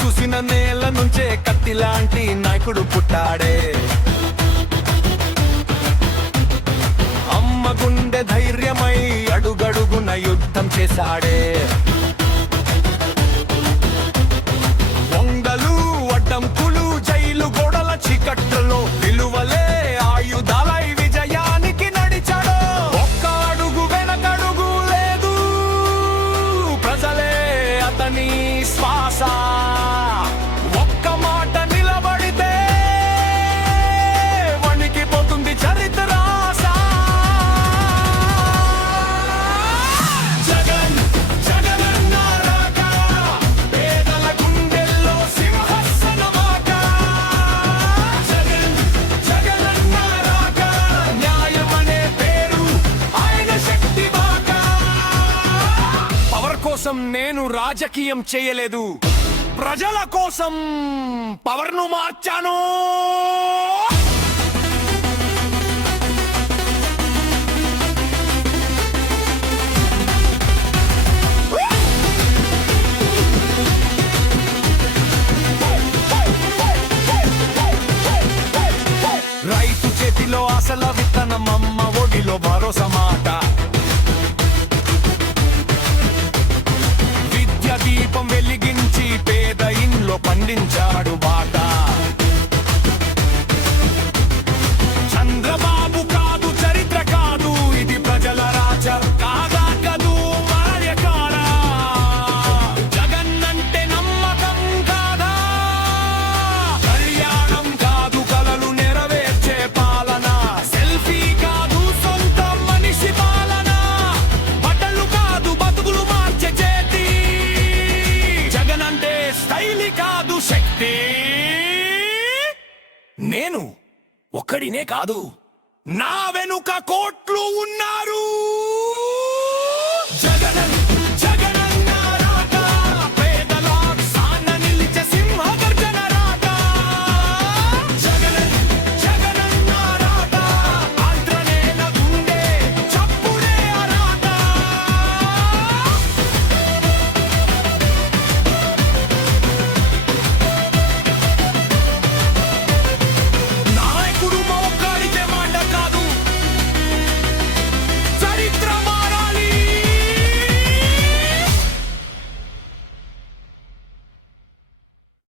చూసిన నేల నుంచే కత్తి లాంటి నాయకుడు పుట్టాడే. అమ్మ గుండె ధైర్యమై అడుగడుగున యుద్ధం చేశాడే. వంగలు అడ్డంకులు జైలు గోడల చీకట్లలో విలువలే ఆయుధాలై విజయానికి నడిచాడు. ఒక్క అడుగు వెనకడుగు లేదు, ప్రజలే అతని శ్వాస. ఒక్క మాట నిలబడితే వణికిపోతుంది చరిత్ర. నేను రాజకీయం చేయలేదు, ప్రజల కోసం పవర్ను మార్చాను. రైతు చేతిలో అసల విత్తనం, అమ్మ ఒడిలో భరోసా మాట. దీపం వెలిగించి పేద ఇంట్లో పండించాడు బాట. చంద్రబాబు కాదు, చరిత్ర కాదు, ఇది ప్రజల రాజ కాదా కదూ మాయకారా. జగన్ అంటే నమ్మకం కాదా, కళ్యాణం కాదు కలలు నెరవేర్చే పాలన. సెల్ఫీ కాదు సొంత మనిషి పాలన. బట్టలు కాదు బతుకులు మార్చే చేతి. అంటే స్టైల్ కాదు శక్తి. నేను ఒక్కడినే కాదు, నా వెనుక కోట్లు ఉన్నారు.